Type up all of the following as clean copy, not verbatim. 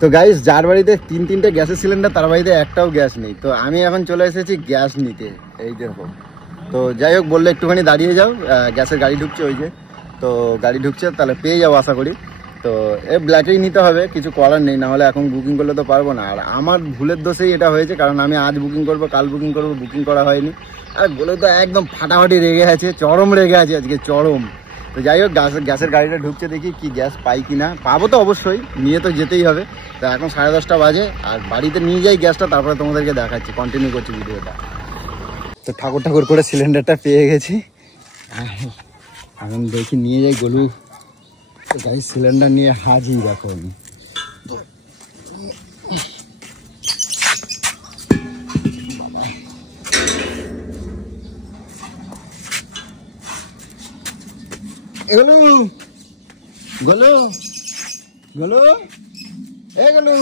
তো গাইস যার বাড়িতে 3-3টে গ্যাসের সিলিন্ডার তার বাড়িতে একটাও গ্যাস নেই। তো আমি এখন চলে এসেছি গ্যাস নিতে, এই দেখো। তো যাই হোক বললে একটুখানি দাঁড়িয়ে যাও, গ্যাসের গাড়ি ঢুকছে ওই যে। তো গাড়ি ঢুকছে, তাহলে পেয়ে যাবো আশা করি। তো ব্ল্যাকেই নিতে হবে, কিছু করার নেই, না হলে এখন বুকিং করলে তো পারবো না। আর আমার ভুলের দোষেই এটা হয়েছে, কারণ আমি আজ বুকিং করবো, কাল বুকিং করবো, বুকিং করা হয়নি। আর বলে তো একদম ফাটাফাটি রেগে আছে, চরম রেগে আছে আজকে, চরম। তো যাই হোক গ্যাসের গাড়িটা ঢুকছে, দেখি কি গ্যাস পাই কিনা। পাবো তো অবশ্যই, নিয়ে তো যেতেই হবে। তো এখন 10:30 বাজে, আর বাড়িতে নিয়ে যাই গ্যাসটা, তারপরে তোমাদেরকে দেখাচ্ছি, কন্টিনিউ করছি ভিডিওটা। তো ঠাকুর করে সিলিন্ডারটা পেয়ে গেছি, এখন দেখি নিয়ে যাই গলু। তো গাড়ি সিলিন্ডার নিয়ে হাজির এখন। গলু গলু গলু এ গলু,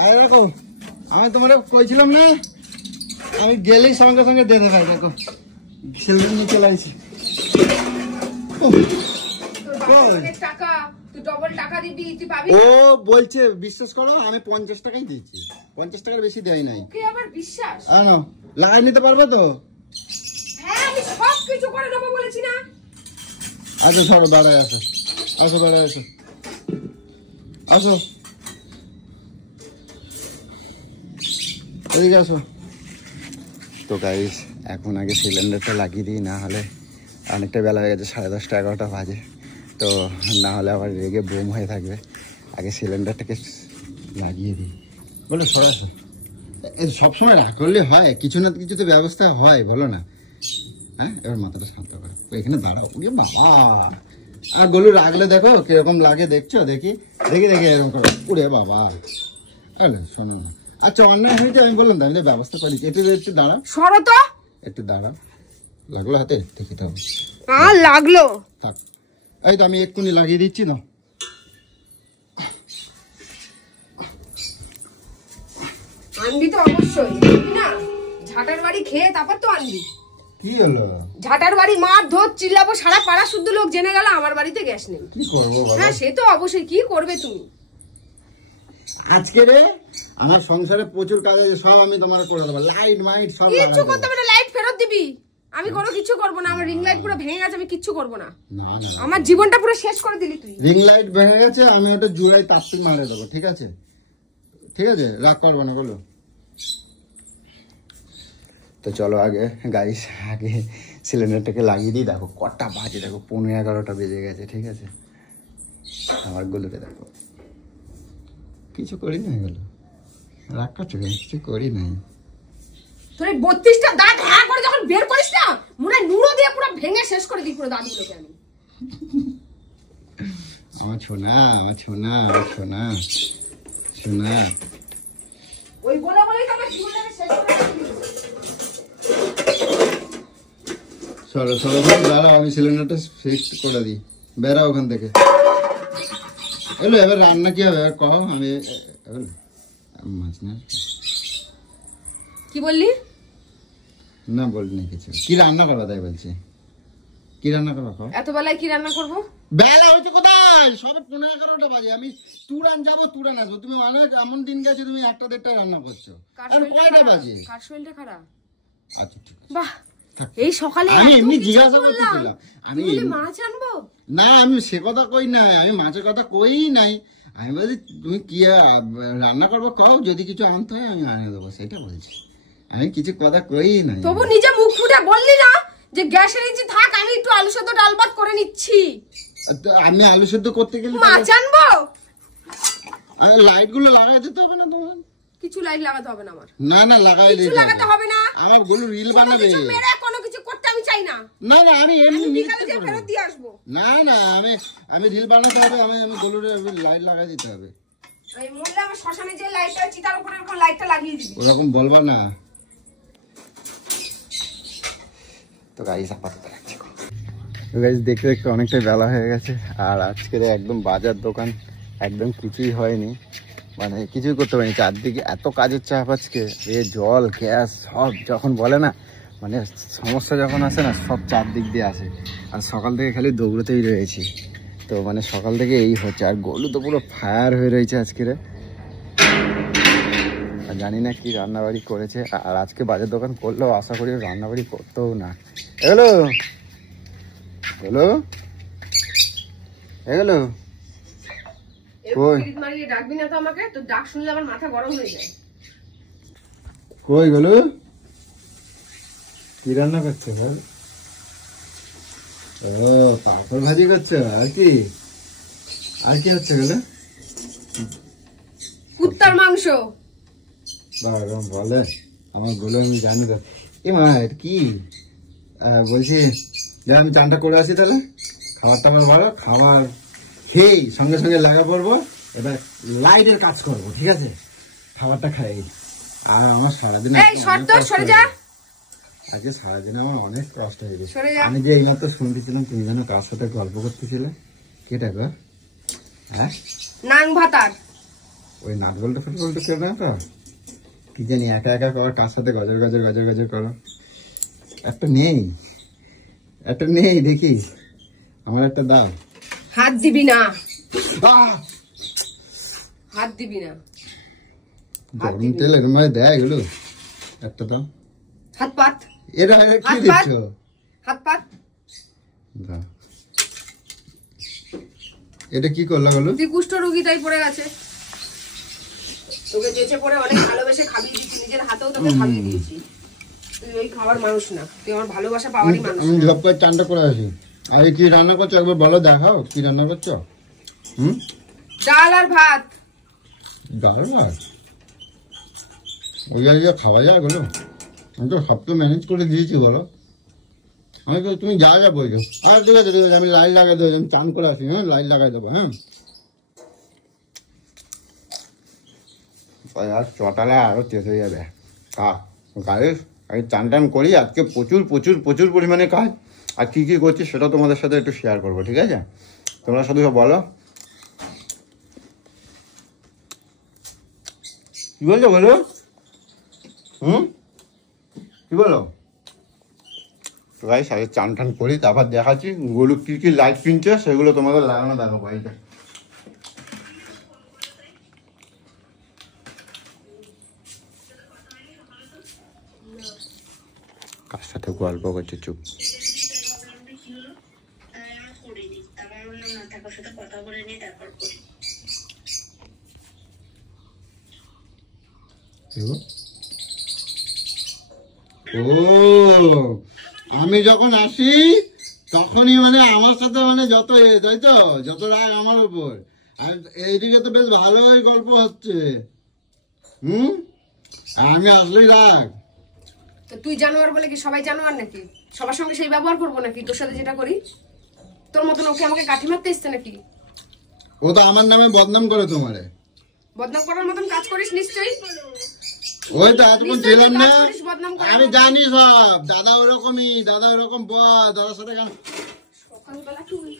আরে দেখো আমি তোমার কইছিলাম না, আমি গেলেই সঙ্গে সঙ্গে দিয়ে দেবে। দেখো সিলিন্ডার নিয়ে চলে আসছি। ও বলছে, বিশ্বাস করো আমি 50 টাকাই দিয়েছি, 50 টাকার বেশি দেয় নাই। লাগাই নিতে পারবে তো? আচ্ছা সরো, দাঁড়ায় আসো, আসো দাঁড়ায় আসো, আসো এদিকে আসো। তো গাইস এখন আগে সিলিন্ডারটা লাগিয়ে দিই, না হলে অনেকটা বেলা হয়ে গেছে, 10:30 11টা বাজে। তো না হলে আবার রেগে বোম হয়ে থাকবে। আগে সিলিন্ডারটাকে লাগিয়ে দিই। বলো সরাসরি সবসময় রাগ করলে হয়, কিছু না কিছু তো ব্যবস্থা হয়, বলো না? হ্যাঁ, এবার মাথাটা শান্ত করো, এখানে দাঁড়াও। বাবা, আর গলু রাখলে দেখো কিরকম লাগে, দেখছো? দেখি দেখি দেখি এরকম করো। উড়ে বাবা, শোনো না। আচ্ছা অন্যায় হয়েছে, আমি বললাম তো আমি ব্যবস্থা করি। একটু দাঁড়াও, সরো তো, একটু দাঁড়াও। লাগলো হাতে, দেখি তো লাগলো। থাক, এই তো আমি এক্ষুনি লাগিয়ে দিচ্ছি না। আনবি তো অবশ্যই, না ঝাটার বাড়ি খেয়ে তারপর তো আনবি। কি হলো? ঝাটার বাড়ি মার ধর চিল্লাবো, সারা পাড়া শুদ্ধ লোক জেনে গেল আমার বাড়িতে গ্যাস নেই। কি করবো? হ্যাঁ সে তো অবশ্যই, কি করবে তুমি? আজকে রে আমার সংসারে প্রচুর কাজ আছে, সব আমি তোমার করে দেবো। লাইট মাইট সব কিছু করতে হবে না, লাইট ফেরত দিবি। আমি কোনো কিছু করবো না, আমার রিং লাইট পুরো ভেঙে গেছে, আমি কিচ্ছু করবো না। না না, আমার জীবনটা পুরো শেষ করে দিলি তুই। রিং লাইট ভেঙে গেছে, আমি ওটা জুড়াই তাপ্তিক মারে দেবো, ঠিক আছে? ঠিক আছে, রাগ করবো না, বলো। তো চলো আগে গাইস, আগে সিলিন্ডারটাকে লাগিয়ে দিই। দেখো কটা বাজে, দেখো 11:15 বেজে গেছে, ঠিক আছে? আমার গলুকে দেখো, কিছু করি না, এগুলো রাগ করছো? কিছু করি নাই। তোর 32টা দাঁত হ্যাঁ করে যখন বের করিস না, মনে নুরো দিয়ে পুরো ভেঙে শেষ করে দিই পুরো দাঁতগুলোকে আমি। আমার সোনা, আমার সোনা, আমার সোনা, সোনা। ওই বলে বলেই তো আমার জীবনটাকে শেষ করে দিলি। সরো সরো, দাঁড়াও, আমি সিলিন্ডারটা ফিক্স করে দিই। বেড়া ওখান থেকে। এলো, এবার রান্না কি হবে কও? আমি মাছ না, কি বললি? না বলিনি কিছু। কি রান্না করবা তাই বলছি? কি রান্না করবা কও? এত বেলায় কি রান্না করব? বেলা হচ্ছে কোথায়? সবে 11:15 বাজে। আমি তুরান যাবো, তুরান আসবো। তুমি মানে এমন দিন গেছে তুমি 1টা-1:30টায় রান্না করছো। আর কয়টা বাজে? কার শরীরটা খারাপ? আচ্ছা ঠিক আছে। বাহ, এই সকালে আমি এমনি জিজ্ঞাসা করতেছিলাম। আমি মাছ আনবো না, আমি সে কথা কই নাই, আমি মাছের কথা কই নাই। আমি বলছি তুমি কি রান্না করবো কও, যদি কিছু আনতে হয় আমি আনিয়ে দেবো, সেটা বলছি। আমি কিছু কথা কই নাই। তবু নিজে মুখ ফুটে বললি না যে গ্যাসের নিচে থাক, আমি একটু আলু সেদ্ধ ডাল ভাত করে নিচ্ছি। আমি আলু সেদ্ধ করতে গেলে মাছ আনবো, লাইট গুলো লাগাই দিতে হবে না তোমার? কিছু লাইট লাগাতে হবে না আমার। না না, লাগাই দিতে কিছু লাগাতে হবে না। আমার গুলো রিল বানাবে। কিছু মেরে কোনো কিছু করতে আমি চাই না। না না, আমি এমনি বিকালে যে ফেরত দিয়ে আসবো। না না, আমি রিল বানাতে হবে, আমি গুলোরে লাইট লাগাই দিতে হবে। এই মোল্লা আমার শ্মশানে যে লাইটটা চিতার উপরে এরকম লাইটটা লাগিয়ে দিবি। ওরকম বলবা না। তো গাইস আপাতত রাখছি। তো গাইস দেখতে দেখতে অনেকটাই বেলা হয়ে গেছে, আর আজকের একদম বাজার দোকান একদম কিছুই হয়নি, মানে কিছুই করতে পারিনি। চারদিকে এত কাজের চাপ আজকে, জল গ্যাস সব যখন বলে না, মানে সমস্যা যখন আসে না, সব চারদিক দিয়ে আসে। আর সকাল থেকে খালি দৌড়তেই রয়েছি। তো মানে সকাল থেকে এই হচ্ছে। আর গোলু তো পুরো ফায়ার হয়ে রয়েছে আজকে রে। আর জানি না কি রান্নাবাড়ি করেছে। আর আজকে বাজার দোকান করলেও আশা করি রান্নাবাড়ি করতেও না। এগুলো হ্যালো এগুলো কই ডাকবি না তো আমাকে, তো ডাক শুনলে আমার মাথা গরম হয়ে যায়। কই গেলো? কি রান্না করছো বল? ও পাঁপড় ভাজি করছো? আর কি হচ্ছে গেলে? কুত্তার মাংস। বাবা বলে আমার বলে আমি জানি তো। এ মা কি বলছি, আমি চানটা করে আসি তাহলে। খাবার টাবার ভালো, খাবার খেয়ে সঙ্গে সঙ্গে লাগা পড়বো। এবার লাইটের কাজ করবো, ঠিক আছে? খাবারটা খাই। আর আমার সারাদিন আজকে সারাদিন আমার অনেক কষ্ট হয়ে গেছে। আমি যে এইমাত্র শুনতেছিলাম তুমি যেন কার সাথে গল্প করতেছিলে। কেটা গো? হ্যাঁ নাং ভাতার ওই নাট বলতে ফুটবলটা কেউ না তো কি জানি একা একা কর, কার সাথে গজর গজর গজর গজর করো। একটা নেই দেখি, আমার একটা দাও। হাত দিবি না, হাত দিবি না। গরম তেল এর মধ্যে দেয় এগুলো, একটা দাও। হাত পাত। এটা কি দিচ্ছ? হাত পাত। এটা কি করলা গেল? তুই কুষ্ঠ রোগী তাই পড়ে গেছে। তোকে যেচে পড়ে অনেক ভালোবেসে খাবিয়ে দিচ্ছি, নিজের হাতেও তোকে খাবিয়ে দিয়েছি। তুই ওই খাবার মানুষ না, তুই আমার ভালোবাসা পাওয়ারই মানুষ। আমি ঝপ করে চানটা করে আসি। আর কি রান্না করছো একবার বলো, দেখাও কি রান্না করছো। ডাল আর ভাত। ডাল ভাত ওই যা খাওয়া যায় বলো? আমি তো সব তো ম্যানেজ করে দিয়েছি বলো। আমি তো তুমি যা বলছো। আর ঠিক আছে আমি লাইট লাগাই দেবো, আমি চান করে আসি। হ্যাঁ লাইট লাগাই দেবো। হ্যাঁ আর চটালে আরো তেজ হয়ে যাবে। গাড়ি আমি চান টান করি আজকে, প্রচুর প্রচুর প্রচুর পরিমাণে কাজ। আর কী কী করছি সেটা তোমাদের সাথে একটু শেয়ার করবো, ঠিক আছে? তোমরা শুধু বলো কি বলছো বলো। কি বলো? গাইস আগে চান টান করি, তারপর দেখাচ্ছি গোলু কি কি লাইট কিনছে সেগুলো তোমাদের লাগানো দেখো বাড়িতে। কার সাথে গল্প করছে চুপ। ও আমি যখন আসি তখনই মানে আমার সাথে মানে যত তাই তো, যত রাগ আমার উপর। আর এইদিকে তো বেশ ভালোই গল্প হচ্ছে। আমি আসলেই রাগ। তো তুই জানোয়ার বলে কি সবাই জানোয়ার নাকি? সবার সঙ্গে সেই ব্যবহার করবো নাকি? তোর সাথে যেটা করি তোর মতন ওকে আমাকে কাঠি মারতে এসছে নাকি? ও তো আমার নামে বদনাম করে। তোমারে বদনাম করার মতন কাজ করিস নিশ্চয়ই। ওই তো এতক্ষণ ছিলাম না, আমি জানি সব। দাদা ওরকমই, দাদা ওরকম বল। দাদার সাথে কেন সকালবেলা তুই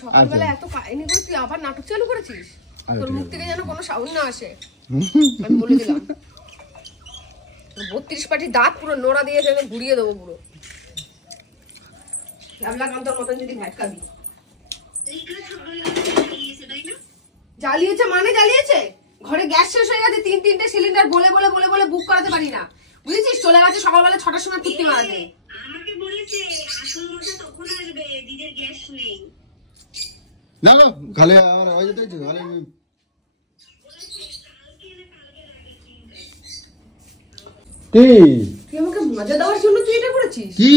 সকালবেলা এত কাহিনী করে তুই আবার নাটক চালু করেছিস? তোর মুখ থেকে যেন কোনো সাউন্ড না আসে, আমি বলে দিলাম। 32 পাটি দাঁত পুরো নোড়া দিয়ে যেন ঘুরিয়ে দেবো পুরো। জ্বালিয়েছে মানে জ্বালিয়েছে। ঘরে গ্যাস শেষ হয়ে গেছে, 3-3টে সিলিন্ডার বলে বলে বলে বলে বুক করাতে পারি না, বুঝেছিস? চলে গেছে সকালবেলা 6টার সময় কুত্তি মারাতে। আমাকে বলেছে আসল মশা তখন আসবে, দিদের গ্যাস নেই। দেখো খালি ওই যে দেখছো খালি কি তুই আমাকে মজা দেওয়ার জন্য তুই এটা করেছিস? কি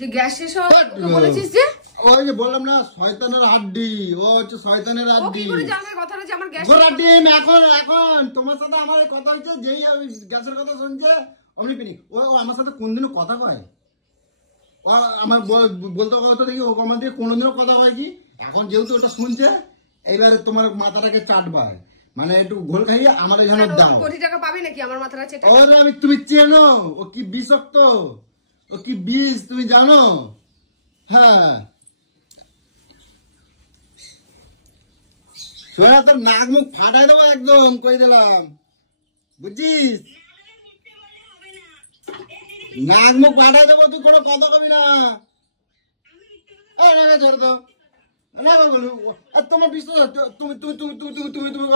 যে গ্যাস শেষ হওয়া বলেছিস যে? ওই যে বললাম না শয়তানের হাড্ডি। ও হচ্ছে শয়তানের হাড্ডি। ও কি করে জানে কথাটা যে আমার গ্যাস? গোরা ডিম এখন তোমার সাথে আমার কথা হচ্ছে, যেই আমি গ্যাসের কথা শুনছে অমনি পিনি। ও আমার সাথে কোনদিনও কথা কয়? ও আমার বলতে কথা দেখি ও আমার দিয়ে কোনোদিনও কথা হয় কি? এখন যেহেতু ওটা শুনছে এইবারে তোমার মাথাটাকে চাটবার, মানে একটু ঘোল খাইয়ে আমার এখানে দাও। কোটি টাকা পাবে নাকি আমার মাথাটা চেটে? ওরে আমি তুমি চেনো ও কি বিষাক্ত, ও কি বিষ তুমি জানো? হ্যাঁ সোনা তোর নাক মুখ ফাটাই দেবো একদম, কই দিলাম, বুঝছিস? নাক মুখ ফাটাই দেবো, তুই কোনো কথা কবি না। ছেড়ে দাও না বলো, তোমার বিশ্বাস? তুমি তুমি তুমি তুমি তুমি তুমি তুমি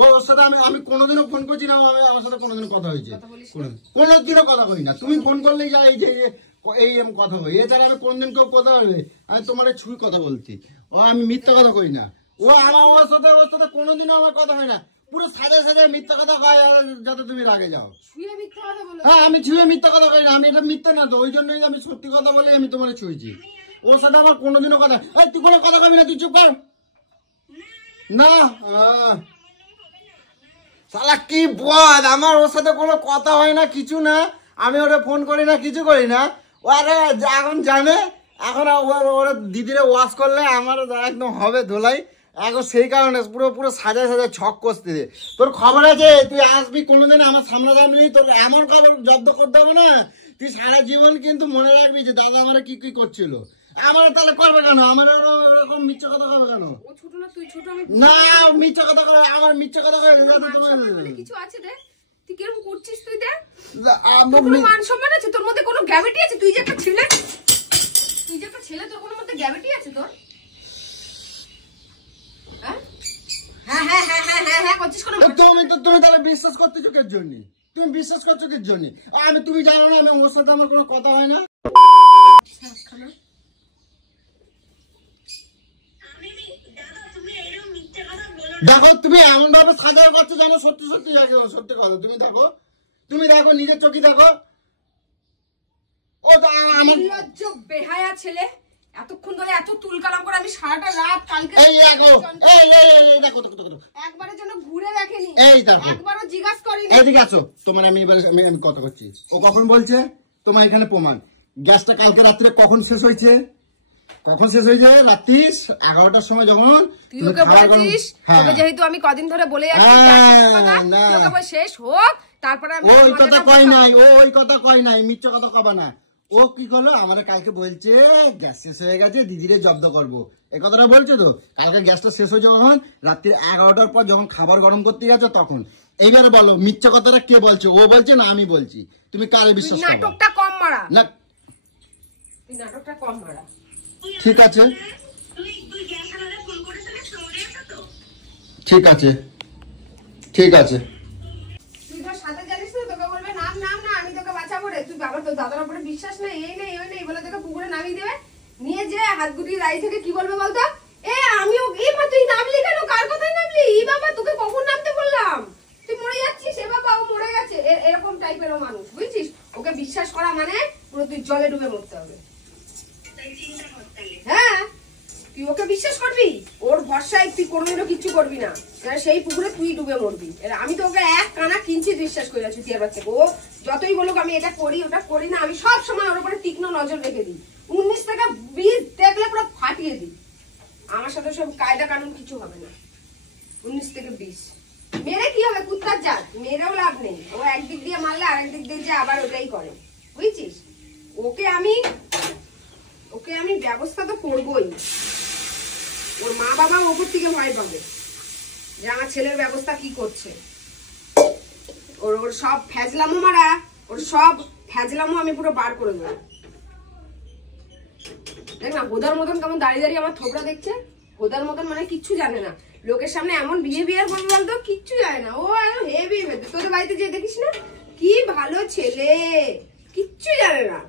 ওর সাথে আমি কোনোদিনও ফোন করছি না, আমার সাথে কোনোদিনও কথা হয়েছে? কোনোদিনও কথা কই না। তুমি ফোন করলেই যা এই যে এই কথা কই, এছাড়া আমি কোনদিন কেউ কথা বলবে? আমি তোমার ছুঁই কথা বলছি, ও আমি মিথ্যা কথা কই না। ও আমার ওর সাথে কোনোদিনও আমার কথা হয় না, পুরো সাজে সাজে মিথ্যা কথা কয় যাতে তুমি রাগে যাও। হ্যাঁ, আমি ছুঁয়ে মিথ্যা কথা কই না, আমি এটা মিথ্যা না তো, ওই জন্যই আমি সত্যি কথা বলে আমি তোমার ছুঁয়েছি। ওর সাথে আমার কোনোদিনও কথা, তুই কোনো কথা কবি না, তুই চুপ কর না। শালা কি বল, আমার ওর সাথে কোনো কথা হয় না, কিছু না, আমি ওরা ফোন করি না, কিছু করি না। ও আরে এখন জানে, এখন ওরা দিদিরে ওয়াশ করলে আমার একদম হবে ধোলাই, এখন সেই কারণে পুরো পুরো সাজায় সাজায় ছক কষতে দে। তোর খবর আছে, তুই আসবি কোনোদিন আমার সামনে দামনি, তোর এমন কারোর জব্দ করতে হবে না, তুই সারা জীবন কিন্তু মনে রাখবি যে দাদা আমার কি কি করছিল। আমার তাহলে করবে কেন, আমার ওরকম মিথ্যা কথা করবে কেন? না, মিথ্যা কথা করে, আমার মিথ্যা কথা করে কিছু আছে রে, তুই কিরকম করছিস? তুই দেখ, তোর মান সম্মান আছে, তোর মধ্যে কোনো গ্র্যাভিটি আছে? তুই যে একটা ছেলে, তোর কোনো মধ্যে গ্র্যাভিটি আছে তোর? তুমি তাহলে বিশ্বাস করতেছো কির জন্য? তুমি বিশ্বাস করছো কির জন্য? তুমি জানো না আমি ওর সাথে আমার কোনো কথা হয় না? দেখো তুমি এমন ভাবে সাজা করছো জানো, সত্যি সত্যি সত্যি কথা। তুমি দেখো নিজের চোখে দেখো। ও তো আমার লজ্জ বেহায়া ছেলে, এতক্ষণ ধরে এত তুলকালাম করে আমি সারাটা রাত কালকে দেখো একবারের জন্য ঘুরে দেখেনি, এই দেখো একবারও জিজ্ঞাসা করিনি। এদিকে আসো, তোমার আমি কথা করছি। ও কখন বলছে? তোমার এখানে প্রমাণ, গ্যাসটা কালকে রাত্রে কখন শেষ হয়েছে? রাত্রি 11টার সময়, যখন তুই ওকে বলেছিস, তবে যেহেতু আমি কদিন ধরে বলে যাচ্ছি শেষ হোক, তারপরে ওই কথা কই নাই, ওই কথা কই নাই, মিথ্যা কথা কবা না। ও কি করলো, আমার কালকে বলছে গ্যাস শেষ হয়ে গেছে, দিদিরে জব্দ করবো, এই কথাটা বলছে তো। কালকে গ্যাসটা শেষ হয়ে যখন রাত্রি 11টার পর যখন খাবার গরম করতে গেছে তখন। এইবারে বলো মিথ্যা কথাটা কে বলছে, ও বলছে না আমি বলছি? তুমি কারে বিশ্বাস করো? নাটকটা কম মারা না, নাটকটা কম মারা। ঠিক আছে, ঠিক আছে, ঠিক আছে। তুই তোর সাথে জানিস না, তোকে বলবে নাম নাম না, আমি তোকে বাঁচাবো রে। তুই বাবা তোর দাদার উপরে বিশ্বাস নেই, এই নেই ওই নেই বলে তোকে পুকুরে নামিয়ে দেবে, নিয়ে যে হাত গুটি দাঁড়িয়ে থেকে কি বলবে বলতো? আমিও মা তুই নামলি কেন, কার কথাই নামলি? বাবা তোকে কখন নামতে বললাম? তুই মরে যাচ্ছিস, বাবা ও মরে গেছে, এরকম টাইপেরও মানুষ, বুঝছিস? ওকে বিশ্বাস করা মানে পুরো তুই জলে ডুবে মরতে হবে। হ্যাঁ, তুই ওকে বিশ্বাস করবি, ওর ভরসায় তুই কোনোদিনও কিচ্ছু করবি না, সেই পুকুরে তুই ডুবে মরবি। আমি তো ওকে এক কানা কিঞ্চিত বিশ্বাস করে আছি টিয়ার বাচ্চাকে। ও যতই বলুক আমি এটা করি ওটা করি না, আমি সব সময় ওর উপরে তীক্ষ্ণ নজর রেখে দিই। 19 থেকে 20 দেখলে পুরো ফাটিয়ে দিই। আমার সাথে সব কায়দা কানুন কিছু হবে না। 19 থেকে 20 মেরে কি হবে? কুত্তার জাত, মেরেও লাভ নেই। ও একদিক দিয়ে মারলে আরেক দিক দিয়ে যে আবার ওটাই করে, বুঝছিস? ওকে আমি ব্যবস্থা তো করবোই। ওর মা বাবা ওপর থেকে ভয় পাবে যে আমার ছেলের ব্যবস্থা কি করছে। ওর সব ফ্যাজলামো মারা, ওর সব ফ্যাজলামো আমি পুরো বার করে দেবো। দেখ না গোদার মতন কেমন দাঁড়িয়ে দাঁড়িয়ে আমার থোবড়া দেখছে। গোদার মতন মানে কিচ্ছু জানে না, লোকের সামনে এমন বিহেভিয়ার করবে বলতো, কিচ্ছু জানে না। ও একদম হেভি। তোদের বাড়িতে যে দেখিস না কি ভালো ছেলে, কিচ্ছু জানে না।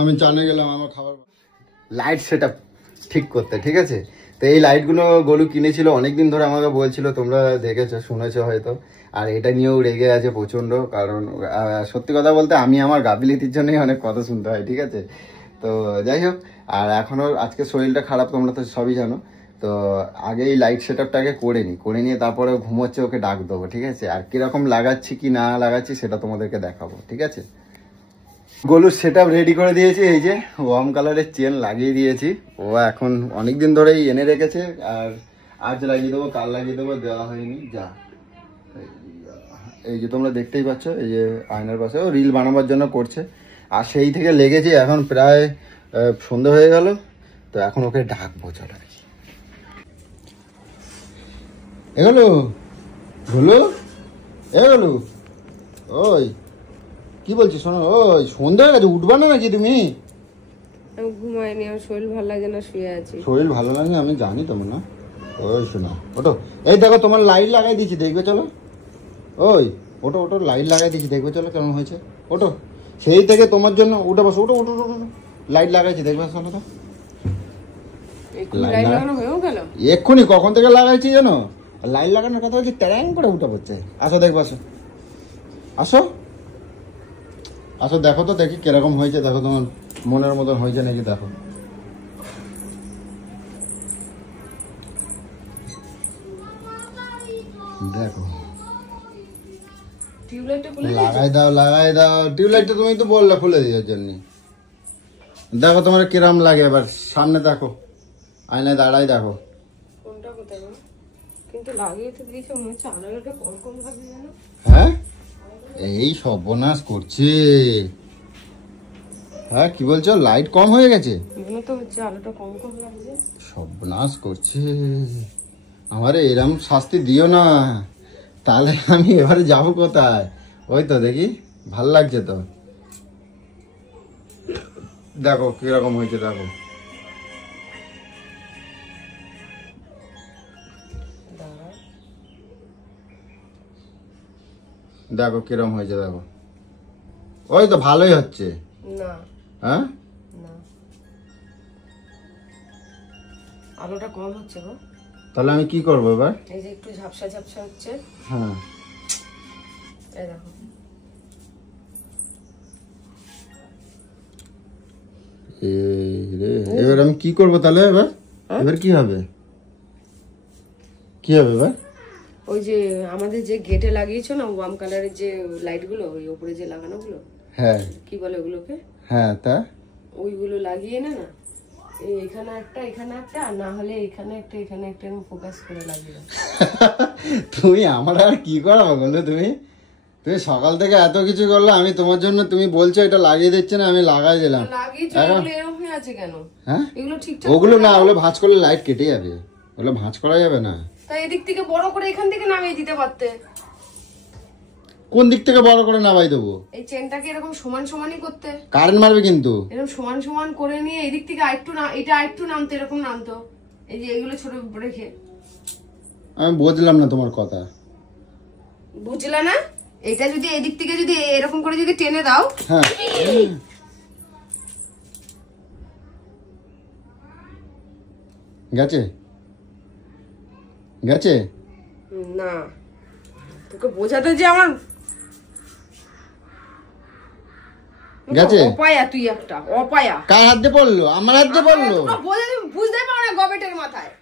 আমি জানে গেলাম আমার খাবার লাইট সেটআপ ঠিক করতে, ঠিক আছে? তো এই লাইটগুলো গোলু কিনেছিল অনেকদিন ধরে, আমাকে বলছিল, তোমরা দেখেছো শুনেছো হয়তো। আর এটা নিয়েও রেগে আছে প্রচন্ড, কারণ সত্যি কথা বলতে আমি আমার গাফিলতির জন্যই অনেক কথা শুনতে হয়, ঠিক আছে? তো যাই হোক, আর এখনো আজকে শরীরটা খারাপ, তোমরা তো সবই জানো। তো আগে এই লাইট সেটআপটাকে করে নিয়ে তারপরে ঘুমোচ্ছে, ওকে ডাক দেবো, ঠিক আছে? আর কিরকম লাগাচ্ছি কি না লাগাচ্ছি সেটা তোমাদেরকে দেখাবো, ঠিক আছে? গোলুর সেটআপ রেডি করে দিয়েছি, এই যে ওয়ার্ম কালারের চেন লাগিয়ে দিয়েছি। ও এখন অনেকদিন ধরেই এনে রেখেছে, আর আজ লাগিয়ে দেবো, কাল লাগিয়ে দেবো, দেওয়া হয়নি। যা এই যে তোমরা দেখতেই পাচ্ছ, এই যে আয়নার পাশে ও রিল বানাবার জন্য করছে। আর সেই থেকে লেগেছে, এখন প্রায় সন্ধ্যা হয়ে গেল, তো এখন ওকে ডাকবো। চলো এগুলো বলো, এগুলো ওই কি বলছি শোনো, ওই সন্ধ্যা হয়ে গেছে, উঠবা না নাকি তুমি? ঘুমাইনি, আমার শরীর ভালো লাগে না, শুয়ে আছি। শরীর ভালো লাগে না আমি জানি তোমার না। ওই শোনো ওটো, এই দেখো তোমার লাইট লাগাই দিয়েছি, দেখবে চলো। ওই ওটো ওটো লাইট লাগাই দিয়েছি, দেখবে চলো কেমন হয়েছে। ওটো সেই থেকে তোমার জন্য উঠে বসো, ওটো ওটো ওটো লাইট লাগাইছি, দেখবে চলো তো। এক্ষুনি কখন থেকে লাগাইছি জানো? লাইট লাগানোর কথা হচ্ছে ট্যাং করে উঠে পড়ছে। আসো দেখবো, আসো আসো আসো, দেখো তো দেখি কিরকম হয়েছে, দেখো তোমার মনের মতন হয়েছে নাকি দেখো। দেখো লাগাই দাও লাগাই দাও, টিউবলাইটটা তুমি তো বললে খুলে দেওয়ার জন্য। দেখো তোমার কিরম লাগে, এবার সামনে দেখো, আয়নায় দাঁড়াই দেখো। কোনটা কোথায় কিন্তু লাগিয়ে তো দিয়েছে, মনে হচ্ছে আলোটা কম কম লাগছে জানো। হ্যাঁ এই সর্বনাশ করছে। হ্যাঁ কি বলছো, লাইট কম হয়ে গেছে? মনে তো হচ্ছে আলোটা কম কম লাগছে। সর্বনাশ করছে, আমারে এরম শাস্তি দিও না, তাহলে আমি এবারে যাবো কোথায়? ওই তো দেখি ভাল লাগছে তো, দেখো কিরকম হয়েছে দেখো। দেখো কিরকম হয়েছে দেখো, ওই তো ভালোই হচ্ছে না। হ্যাঁ না, আলোটা কম হচ্ছে গো। তাহলে আমি কি করবো এবার? এই যে একটু ঝাপসা ঝাপসা হচ্ছে। হ্যাঁ এই দেখো, এবার আমি কি করবো তাহলে? এবার এবার কি হবে, কি হবে এবার? ওই যে আমাদের যে গেটে লাগিয়েছো না ওয়ার্ম কালারের যে লাইট গুলো, ওই উপরে যে লাগানো গুলো, হ্যাঁ কি বলে ওগুলোকে? হ্যাঁ তা ওইগুলো লাগিয়ে না না, এখানে একটা এখানে একটা, আর না হলে এখানে একটা এখানে একটা, ফোকাস করে লাগিয়ে। তুমি আমার আর কি করাবো বলো? তুমি তুমি সকাল থেকে এত কিছু করলো আমি তোমার জন্য, তুমি বলছো এটা লাগিয়ে দিচ্ছে না, আমি লাগাই দিলাম। লাগিয়েছো, এগুলো এরকম হয়ে আছে কেন? হ্যাঁ এগুলো ঠিকঠাক ওগুলো না, ওগুলো ভাঁজ করলে লাইট কেটে যাবে, ওগুলো ভাঁজ করা যাবে না। তাই এদিক থেকে বড় করে এখান থেকে নামিয়ে দিতে পারতে। কোন দিক থেকে বড় করে নামাই দেবো? এই চেনটাকে এরকম সমান সমানই করতে। কারেন্ট মারবে কিন্তু। এরকম সমান সমান করে নিয়ে এদিক থেকে আরেকটু না, এটা আরেকটু নামতো, এরকম নামতো। এই যে এগুলো ছোট রেখে। আমি বুঝলাম না তোমার কথা। বুঝলা না? এটা যদি এদিক থেকে যদি এরকম করে যদি টেনে দাও, হ্যাঁ গেছে গেছে না তোকে বোঝাতে যে আমার গেছে। অপায়া, তুই একটা অপায়া। কার হাত দিয়ে পড়লো? আমার হাত দিয়ে পড়লো। বুঝতে পারো না গবেটের মাথায়।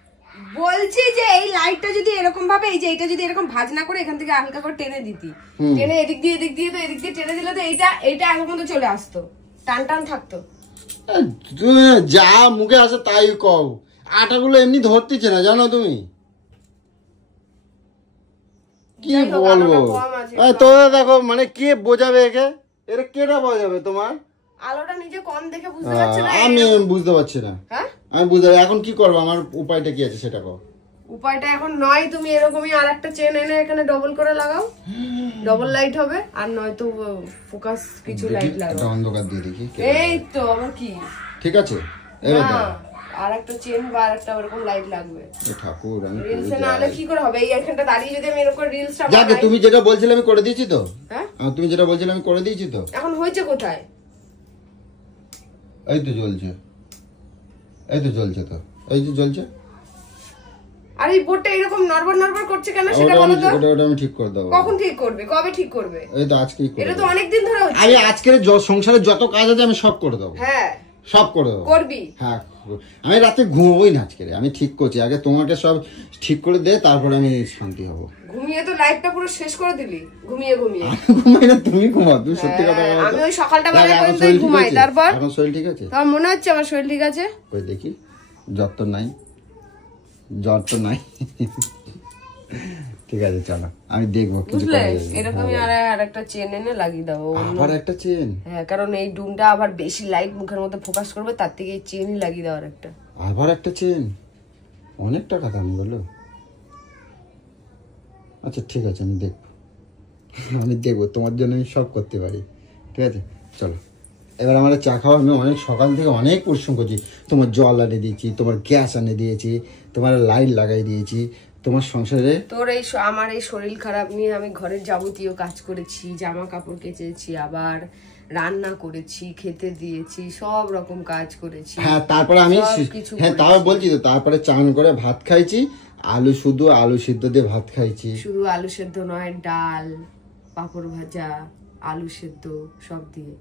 বলছি যে এই লাইটটা যদি এরকম ভাবে, এই যে এটা যদি এরকম ভাঁজ না করে এখান থেকে হালকা করে টেনে দিতি, টেনে এদিক দিয়ে তো এদিক দিয়ে টেনে দিলে তো এইটা এখন পর্যন্ত চলে আসতো, টান টান থাকতো। যা মুখে আসে তাই কও, আটাগুলো এমনি ধরতেছে না জানো তুমি। কি বলবো তো, দেখো মানে কে বোঝাবে একে, এরা কেটা বোঝাবে তোমার? আলোটা নিজে কম দেখে বুঝতে পারছ না? আমি বুঝতে পারছি না। হ্যাঁ আমি বুঝতে, এখন কি করবো, আমার উপায়টা কি আছে সেটা কও। উপায়টা এখন নয় তুমি এরকমই আরেকটা চেন এনে এখানে ডবল করে লাগাও, ডবল লাইট হবে। আর নয়তো ফোকাস কিছু লাইট লাগাও, অন্ধকার দিয়ে দেখি। এই তো আবার কি ঠিক আছে এবার দাও। আর একটা চেন বা আরেকটা এরকম লাইট লাগবে। ঠাকুর আমি রিলস না হলে কি করে হবে? এই এখানটা দাঁড়িয়ে যদি আমি এরকম রিলসটা যাক, তুমি যেটা বলছিলে আমি করে দিয়েছি তো। হ্যাঁ তুমি যেটা বলছিলে আমি করে দিয়েছি তো। এখন হয়েছে কোথায়? এই তো জ্বলছে, এই তো জ্বলছে তো, এই যে জ্বলছে। আর এই বোর্ডটা এরকম নড়বড় নড়বড় করছে কেন সেটা বলো তো। ওটা আমি ঠিক করে দেব। কখন ঠিক করবে? কবে ঠিক করবে? এই তো আজকেই করব। এটা তো অনেক দিন ধরে হচ্ছে। আমি আজকের সংসারে যত কাজ আছে আমি সব করে দেব। হ্যাঁ সব করে দেব। করবি? হ্যাঁ আমি রাতে ঘুমোবই না আজকে, আমি ঠিক করছি। আগে তোমাকে সব ঠিক করে দে, তারপরে আমি শান্তি হব। ঘুমিয়ে তো লাইফটা পুরো শেষ করে দিলি, ঘুমিয়ে ঘুমিয়ে। ঘুমাই না, তুমি ঘুমাও, তুমি সত্যি কথা বলো। আমি ওই সকালটা বেলা পর্যন্ত ঘুমাই, তারপর এখন শরীর ঠিক আছে? তোমার মনে হচ্ছে আমার শরীর ঠিক আছে? ওই দেখি জ্বর তো নাই, জ্বর তো নাই। ঠিক আছে চলো আমি দেখবো কিছু বুঝলে করা যাবে। এরকমই আর একটা চেন এনে লাগিয়ে দাও আবার একটা চেন? হ্যাঁ কারণ এই ডুমটা আবার বেশি লাইট মুখের মধ্যে ফোকাস করবে, তার থেকে এই চেনই লাগিয়ে দেওয়ার একটা। আবার একটা চেন? অনেক টাকা দাম বলো। আচ্ছা ঠিক আছে আমি দেখবো, আমি দেখবো, তোমার জন্য আমি সব করতে পারি। ঠিক আছে চলো এবার আমার চা খাওয়া। আমি অনেক সকাল থেকে অনেক পরিশ্রম করছি, তোমার জল এনে দিয়েছি, তোমার গ্যাস এনে দিয়েছি, তোমার লাইট লাগাই দিয়েছি, তোমার সংসারে তোর এই আমার এই শরীর খারাপ নিয়ে আমি ঘরের যাবতীয় কাজ করেছি, জামা কাপড় কেচেছি, আবার রান্না করেছি, খেতে দিয়েছি, সব রকম কাজ করেছি। হ্যাঁ তারপরে আমি হ্যাঁ তাও বলছি তো, তারপরে চান করে ভাত খাইছি, শুধু আলু সিদ্ধ দিয়ে ভাত খাইছি। শুধু আলু সেদ্ধ নয়, ডাল, পাঁপড় ভাজা, আলু সেদ্ধ সব দিয়ে।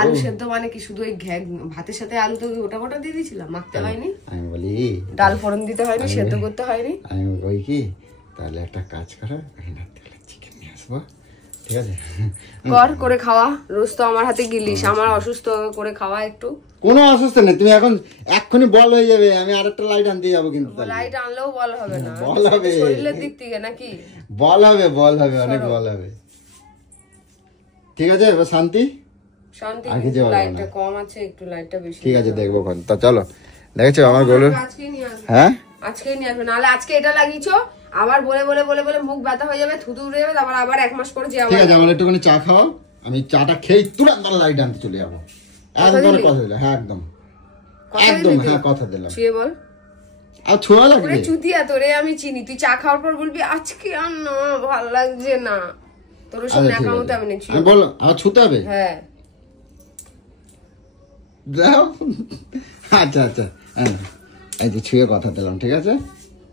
আলু সেদ্ধ মানে কি শুধু ওই ভাতের সাথে আলু তো ওটা গোটা দিয়ে দিয়েছিলাম, মাখতে হয়নি। আমি বলি ডাল ফোড়ন দিতে হয়নি, সেদ্ধ করতে হয়নি। আমি বলি কি তাহলে একটা কাজ করো, চিকেন নিয়ে আসবো, ঠিক আছে? করে খাওয়া, রোজ তো আমার হাতে গিলিস, আমার অসুস্থ করে খাওয়া একটু। কোনো অসুস্থ নেই, তুমি এখন এক্ষুনি বল হয়ে যাবে, আমি আরেকটা লাইট আনতে যাবো। কিন্তু লাইট আনলেও বল হবে না, বল হবে শরীরের দিক থেকে নাকি? বল হবে, বল হবে, অনেক বল হবে। ঠিক আছে এবার শান্তি শান্তি। আগে যাওয়া লাইটটা কম আছে, একটু লাইটটা বেশি। ঠিক আছে দেখবো কোন তো। চলো দেখেছো আমার গরু? আজকেই নিয়ে আসবে, হ্যাঁ আজকেই নিয়ে আসবে, নাহলে আজকে এটা লাগিয়েছো আবার বলে বলে বলে বলে মুখ ব্যথা হয়ে যাবে, থুতু উড়ে যাবে, আবার 1 মাস পরে যে ঠিক আছে আমার একটুখানি চা খাও, আমি চাটা খেয়ে তুরন্ত লাইট আনতে চলে যাবো। একদম কথা দিলাম, হ্যাঁ একদম একদম, হ্যাঁ কথা দিলাম। ছুঁয়ে বল। আর ছোঁয়া লাগবে? চুতিয়া তোরে আমি চিনি, তুই চা খাওয়ার পর বলবি আজকে আর না ভালো লাগছে না, তোর সব ন্যাকামোতে আমি নেছি। আমি বল আর ছুতে হবে? হ্যাঁ যাও। আচ্ছা আচ্ছা হ্যাঁ এই যে ছুঁয়ে কথা দিলাম, ঠিক আছে?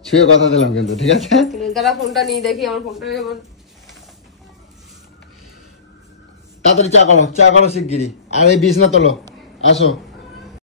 ছুঁয়ে কথা দিলাম কিন্তু, ঠিক আছে? দাদা ফোনটা নিয়ে দেখি, আমার ফোনটা এবার তাড়াতাড়ি চা করো শিগগিরি, আর এই বিছনা তোলো, আসো।